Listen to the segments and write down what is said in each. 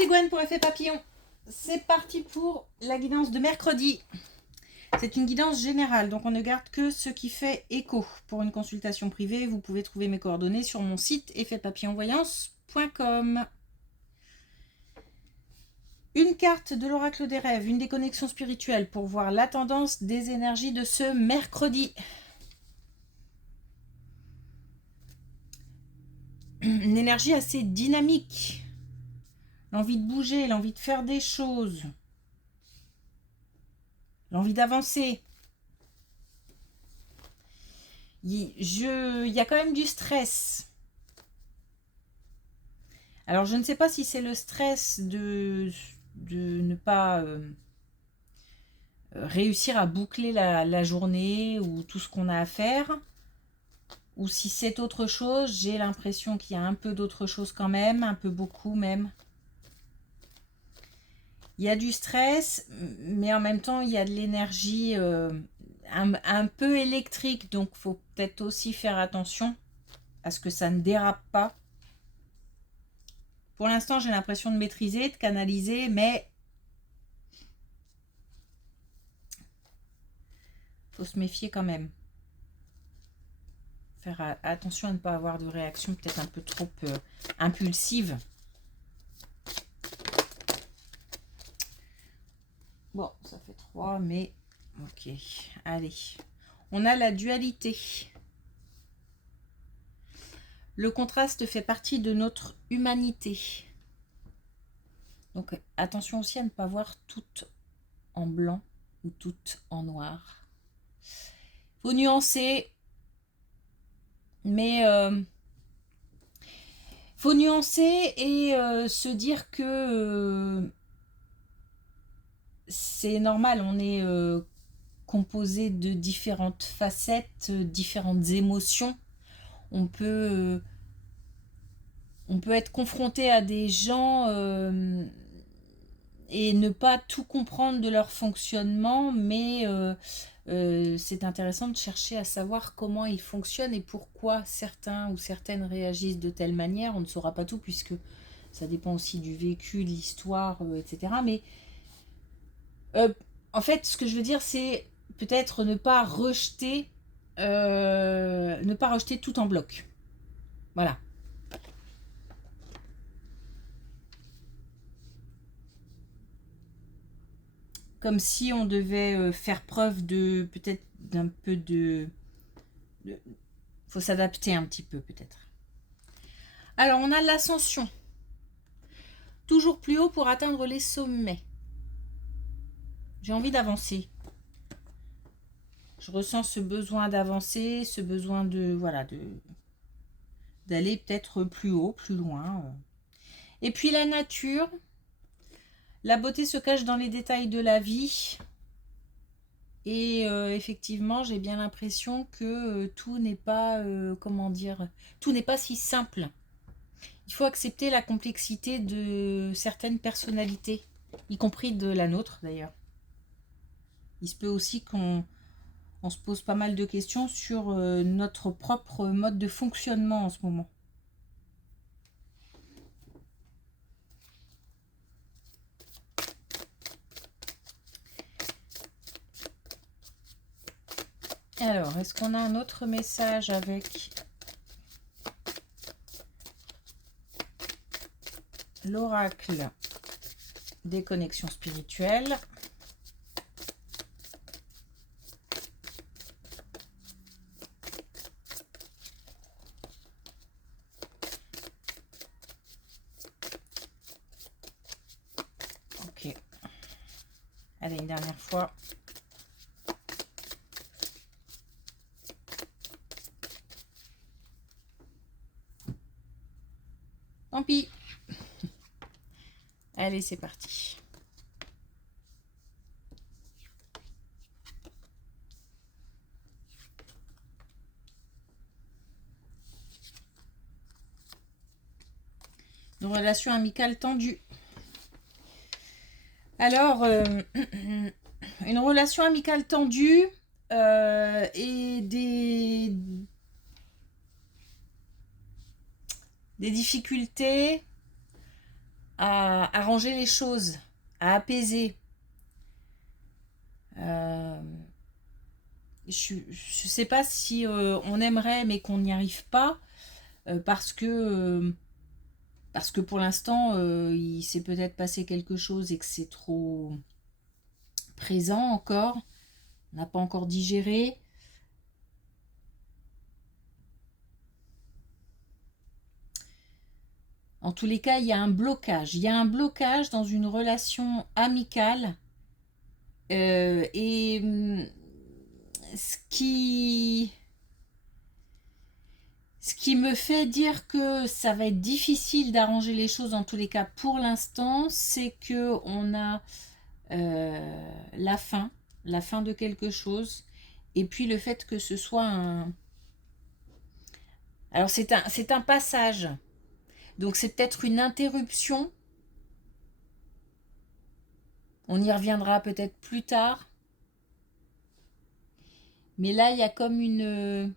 c'est Gwen pour Effet Papillon. C'est parti pour la guidance de mercredi. C'est une guidance générale, donc on ne garde que ce qui fait écho. Pour une consultation privée, vous pouvez trouver mes coordonnées sur mon site effetpapillonvoyance.com. Une carte de l'oracle des rêves, une déconnexion spirituelle pour voir la tendance des énergies de ce mercredi. Une énergie assez dynamique. L'envie de bouger, l'envie de faire des choses. L'envie d'avancer. Il y a quand même du stress. Alors, je ne sais pas si c'est le stress de ne pas réussir à boucler la journée ou tout ce qu'on a à faire, ou si c'est autre chose. J'ai l'impression qu'il y a un peu d'autre chose quand même, un peu beaucoup même. Il y a du stress, mais en même temps, il y a de l'énergie un peu électrique, donc il faut peut-être aussi faire attention à ce que ça ne dérape pas. Pour l'instant, j'ai l'impression de maîtriser, de canaliser, mais il faut se méfier quand même. Faire attention à ne pas avoir de réaction peut-être un peu trop impulsive. Bon, ça fait 3, mais ok. Allez, on a la dualité. Le contraste fait partie de notre humanité. Donc attention aussi à ne pas voir tout en blanc ou tout en noir. Il faut nuancer, mais faut nuancer et se dire que c'est normal, on est composé de différentes facettes, différentes émotions. On peut être confronté à des gens et ne pas tout comprendre de leur fonctionnement, mais c'est intéressant de chercher à savoir comment ils fonctionnent et pourquoi certains ou certaines réagissent de telle manière. On ne saura pas tout puisque ça dépend aussi du vécu, de l'histoire, etc. Mais en fait, ce que je veux dire, c'est peut-être ne pas rejeter tout en bloc. Voilà. Comme si on devait faire preuve de peut-être d'un peu de faut s'adapter un petit peu peut-être. Alors on a l'ascension. Toujours plus haut pour atteindre les sommets. J'ai envie d'avancer. Je ressens ce besoin d'avancer, ce besoin de voilà d'aller peut-être plus haut, plus loin. Et puis la nature. La beauté se cache dans les détails de la vie. Et effectivement, j'ai bien l'impression que tout n'est pas, comment dire, tout n'est pas si simple. Il faut accepter la complexité de certaines personnalités, y compris de la nôtre d'ailleurs. Il se peut aussi qu'on se pose pas mal de questions sur notre propre mode de fonctionnement en ce moment. Alors, est-ce qu'on a un autre message avec l'oracle des connexions spirituelles? Ok. Allez, une dernière fois. Tant pis. Allez, c'est parti. Une relation amicale tendue. Alors, une relation amicale tendue et des difficultés à arranger les choses, à apaiser. Je ne sais pas si on aimerait mais qu'on n'y arrive pas parce que pour l'instant il s'est peut-être passé quelque chose et que c'est trop présent encore, on n'a pas encore digéré. En tous les cas, il y a un blocage. Il y a un blocage dans une relation amicale. Et ce qui me fait dire que ça va être difficile d'arranger les choses en tous les cas pour l'instant, c'est que on a la fin de quelque chose, et puis le fait que ce soit un... Alors c'est un passage, donc c'est peut-être une interruption. On y reviendra peut-être plus tard. Mais là, il y a comme une...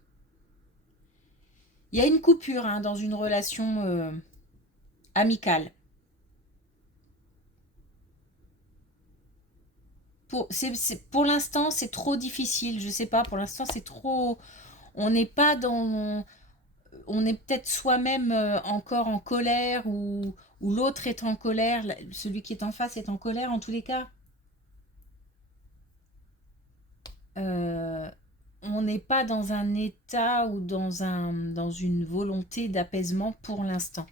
Il y a une coupure hein, dans une relation amicale. Pour l'instant, c'est trop difficile. Je sais pas, pour l'instant, c'est trop... On n'est pas dans... On est peut-être soi-même encore en colère ou l'autre est en colère. Celui qui est en face est en colère en tous les cas. On n'est pas dans un état ou dans une volonté d'apaisement pour l'instant.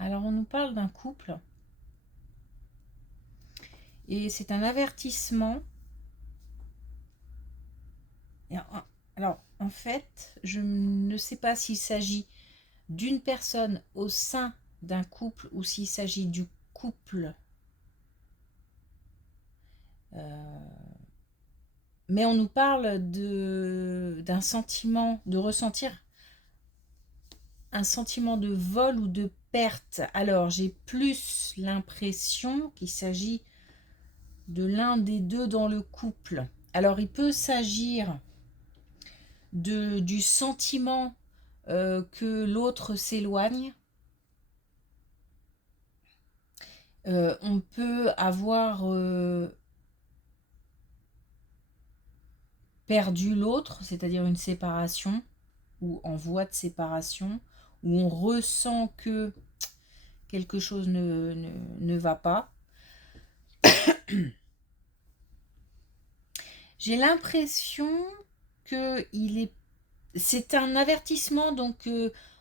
Alors on nous parle d'un couple et c'est un avertissement. Alors en fait, je ne sais pas s'il s'agit d'une personne au sein d'un couple ou s'il s'agit du couple. Mais on nous parle d'un sentiment, de ressentir un sentiment de vol ou de perte. Alors j'ai plus l'impression qu'il s'agit de l'un des deux dans le couple. Alors il peut s'agir du sentiment que l'autre s'éloigne. On peut avoir perdu l'autre, c'est-à-dire une séparation ou en voie de séparation, où on ressent que quelque chose ne va pas. J'ai l'impression que c'est un avertissement, donc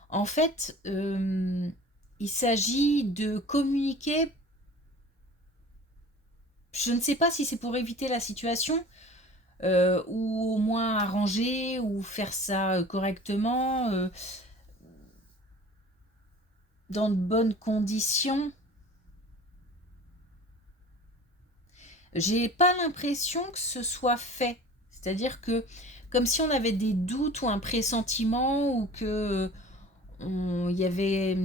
en fait, il s'agit de communiquer. Je ne sais pas si c'est pour éviter la situation, ou au moins arranger ou faire ça correctement, dans de bonnes conditions. J'ai pas l'impression que ce soit fait. C'est-à-dire que comme si on avait des doutes ou un pressentiment ou que il y avait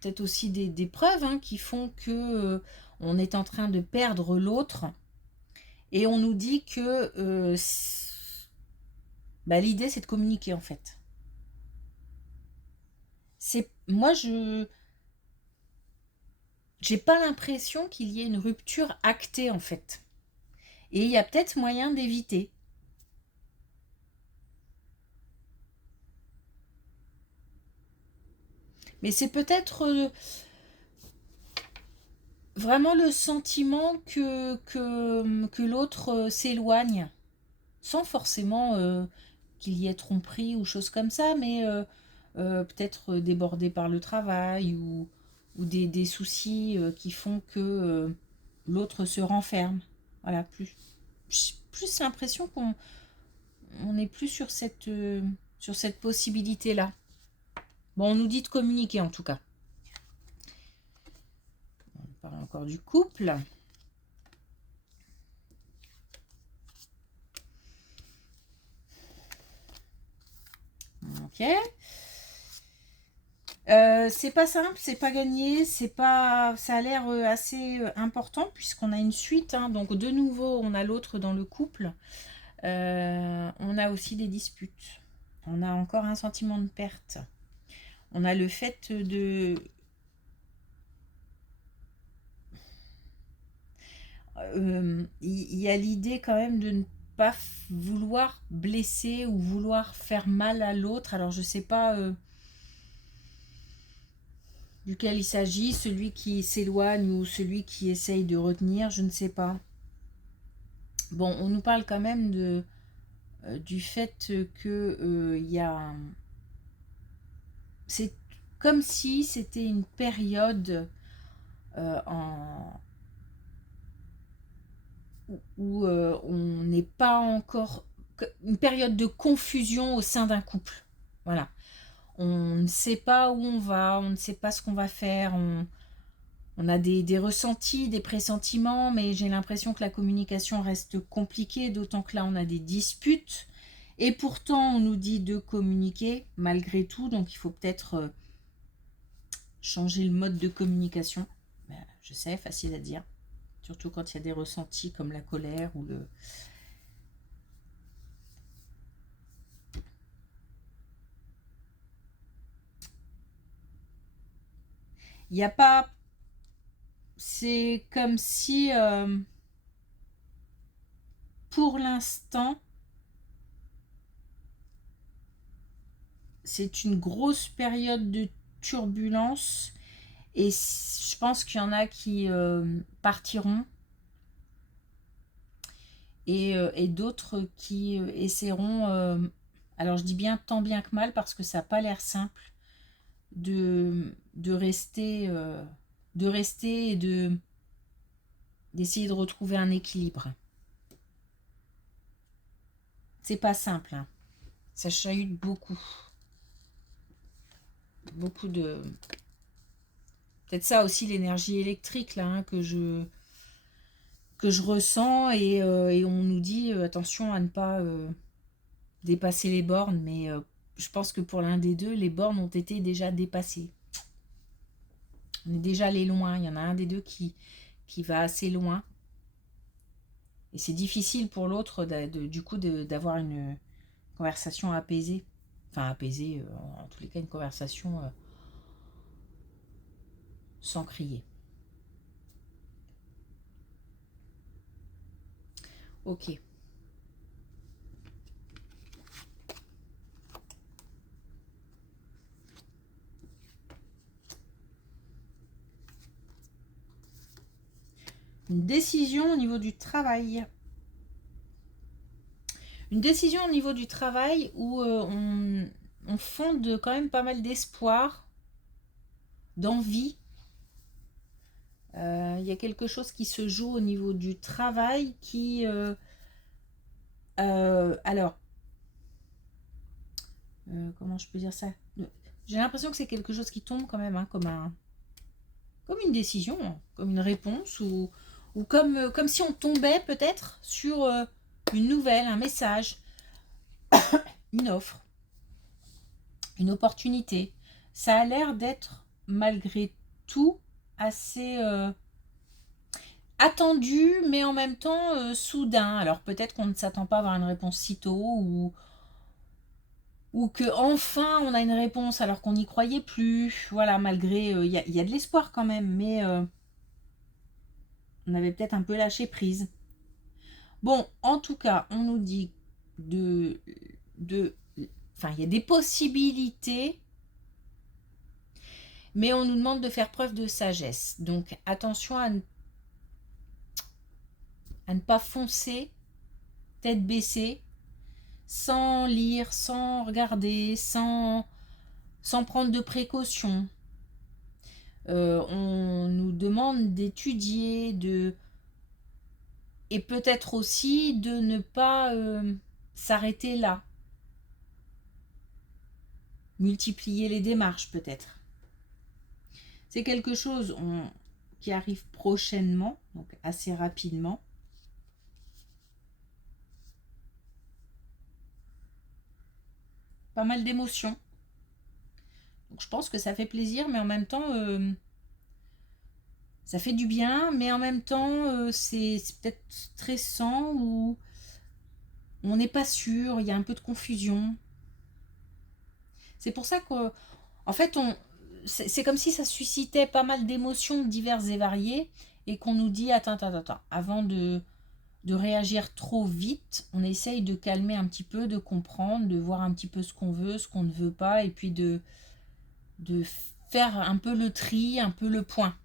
peut-être aussi des preuves hein, qui font que on est en train de perdre l'autre. Et on nous dit que l'idée c'est de communiquer en fait. Moi j'ai pas l'impression qu'il y ait une rupture actée en fait. Et il y a peut-être moyen d'éviter. Mais c'est peut-être vraiment le sentiment que l'autre s'éloigne, sans forcément qu'il y ait tromperie ou choses comme ça, mais peut-être débordé par le travail ou des soucis qui font que l'autre se renferme. Voilà, plus l'impression qu'on n'est plus sur cette possibilité-là. Bon, on nous dit de communiquer en tout cas. On parle encore du couple. Ok. C'est pas simple, c'est pas gagné, c'est pas, ça a l'air assez important puisqu'on a une suite, hein. Donc de nouveau, on a l'autre dans le couple. On a aussi des disputes. On a encore un sentiment de perte. On a le fait de... Il y a l'idée quand même de ne pas vouloir blesser ou vouloir faire mal à l'autre. Alors je sais pas duquel il s'agit, celui qui s'éloigne ou celui qui essaye de retenir, je ne sais pas. Bon, on nous parle quand même du fait que il y a... C'est comme si c'était une période où on n'est pas encore... Une période de confusion au sein d'un couple. Voilà. On ne sait pas où on va, on ne sait pas ce qu'on va faire, on a des ressentis, des pressentiments, mais j'ai l'impression que la communication reste compliquée, d'autant que là on a des disputes. Et pourtant on nous dit de communiquer malgré tout, donc il faut peut-être changer le mode de communication. Ben, je sais, facile à dire, surtout quand il y a des ressentis comme la colère ou le... Il n'y a pas... C'est comme si, pour l'instant, c'est une grosse période de turbulence et je pense qu'il y en a qui partiront et d'autres qui essaieront, alors je dis bien tant bien que mal parce que ça n'a pas l'air simple de rester et d'essayer de retrouver un équilibre. C'est pas simple, hein. Ça chahute beaucoup. Beaucoup de... Peut-être ça aussi l'énergie électrique là, hein, que je ressens et on nous dit attention à ne pas dépasser les bornes, mais je pense que pour l'un des deux, les bornes ont été déjà dépassées. On est déjà allé loin, il y en a un des deux qui va assez loin. Et c'est difficile pour l'autre du coup d'avoir une conversation apaisée. Enfin apaisée, en tous les cas une conversation sans crier. Ok. Une décision au niveau du travail. Une décision au niveau du travail où on fonde quand même pas mal d'espoir, d'envie. Il y a quelque chose qui se joue au niveau du travail qui... alors, comment je peux dire ça? J'ai l'impression que c'est quelque chose qui tombe quand même, hein, comme une décision, hein, comme une réponse, ou comme si on tombait peut-être sur une nouvelle, un message, une offre, une opportunité. Ça a l'air d'être malgré tout assez attendu, mais en même temps soudain. Alors peut-être qu'on ne s'attend pas à avoir une réponse si tôt, ou que enfin on a une réponse alors qu'on n'y croyait plus. Voilà, malgré il y a de l'espoir quand même, mais on avait peut-être un peu lâché prise. Bon, en tout cas, on nous dit enfin, il y a des possibilités, mais on nous demande de faire preuve de sagesse. Donc attention à ne pas foncer tête baissée, sans lire, sans regarder, sans prendre de précautions. On nous demande d'étudier, et peut-être aussi de ne pas s'arrêter là. Multiplier les démarches peut-être. C'est quelque chose qui arrive prochainement, donc assez rapidement. Pas mal d'émotions Donc, je pense que ça fait plaisir, mais en même temps, ça fait du bien, mais en même temps, c'est peut-être stressant ou on n'est pas sûr, il y a un peu de confusion. C'est pour ça que, en fait, c'est comme si ça suscitait pas mal d'émotions diverses et variées et qu'on nous dit, attends, avant de réagir trop vite, on essaye de calmer un petit peu, de comprendre, de voir un petit peu ce qu'on veut, ce qu'on ne veut pas, et puis de faire un peu le tri, un peu le point.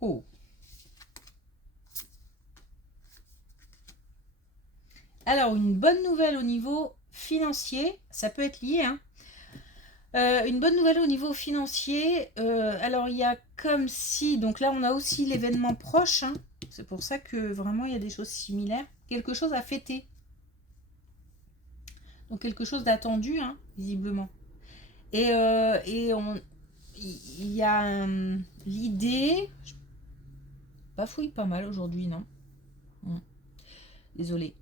Oh. Alors, une bonne nouvelle au niveau financier, ça peut être lié, hein. Une bonne nouvelle au niveau financier, alors il y a comme si, donc là on a aussi l'événement proche, hein. C'est pour ça que vraiment il y a des choses similaires, quelque chose à fêter, donc quelque chose d'attendu, hein, visiblement. Et il y a l'idée, je bafouille pas mal aujourd'hui, non? Désolée.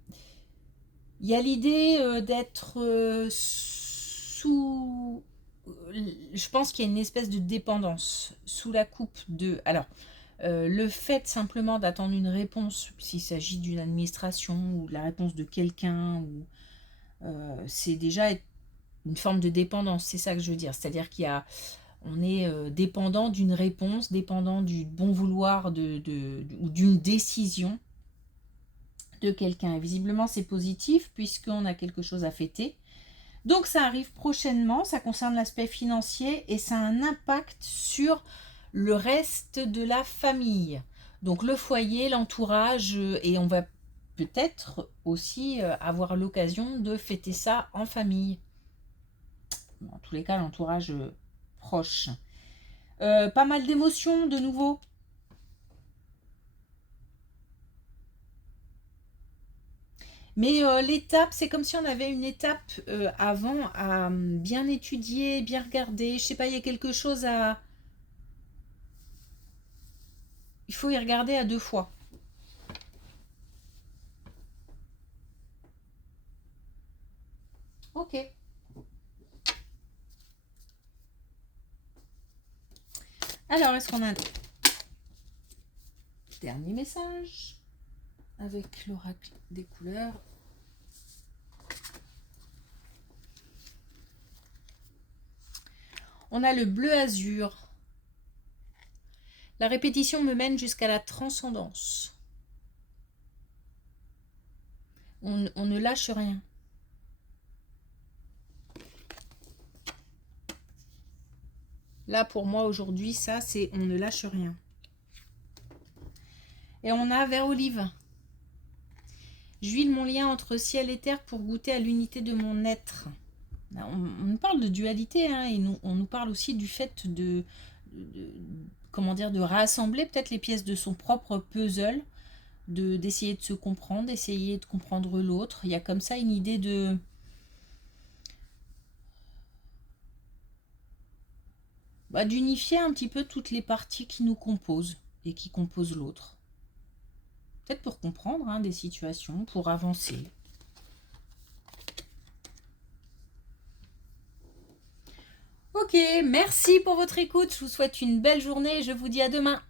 Il y a l'idée d'être sous... Je pense qu'il y a une espèce de dépendance sous la coupe de... Alors, le fait simplement d'attendre une réponse, s'il s'agit d'une administration ou de la réponse de quelqu'un, ou c'est déjà une forme de dépendance, c'est ça que je veux dire. C'est-à-dire on est dépendant d'une réponse, dépendant du bon vouloir ou d'une décision de quelqu'un. Et visiblement, c'est positif puisqu'on a quelque chose à fêter. Donc, ça arrive prochainement, ça concerne l'aspect financier et ça a un impact sur le reste de la famille. Donc, le foyer, l'entourage, et on va peut-être aussi avoir l'occasion de fêter ça en famille. En tous les cas, l'entourage proche. Pas mal d'émotions de nouveau. Mais l'étape, c'est comme si on avait une étape avant à bien étudier, bien regarder. Je sais pas, il y a quelque chose à... Il faut y regarder à deux fois. Ok. Alors, est-ce qu'on a un dernier message avec l'oracle des couleurs? On a le bleu azur. La répétition me mène jusqu'à la transcendance. On ne lâche rien. Là, pour moi, aujourd'hui, ça, c'est on ne lâche rien. Et on a vert olive. J'huile mon lien entre ciel et terre pour goûter à l'unité de mon être. On nous parle de dualité, hein, et on nous parle aussi du fait comment dire, de rassembler peut-être les pièces de son propre puzzle, d'essayer de se comprendre, d'essayer de comprendre l'autre. Il y a comme ça une idée d'unifier un petit peu toutes les parties qui nous composent et qui composent l'autre. Peut-être pour comprendre hein, des situations, pour avancer. Ok, merci pour votre écoute. Je vous souhaite une belle journée et je vous dis à demain.